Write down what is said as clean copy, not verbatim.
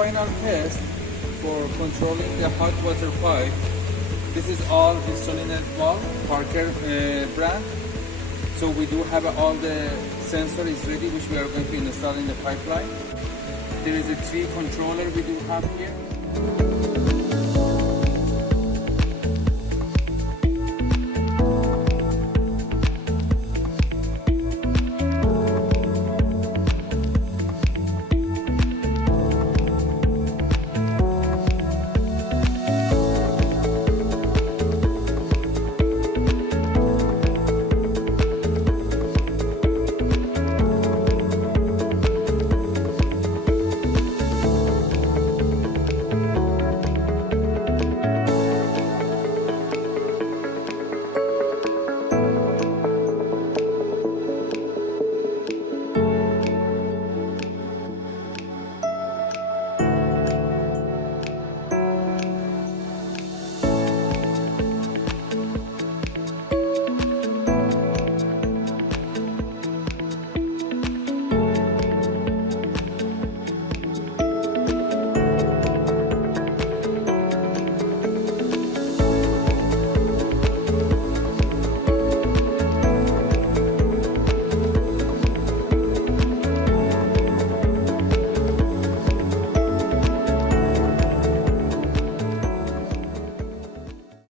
final test for controlling the hot water pipe. This is all insulated valve, Parker brand. So we do have all the sensor is ready, which we are going to install in the pipeline. There is a 3 controller we do have here.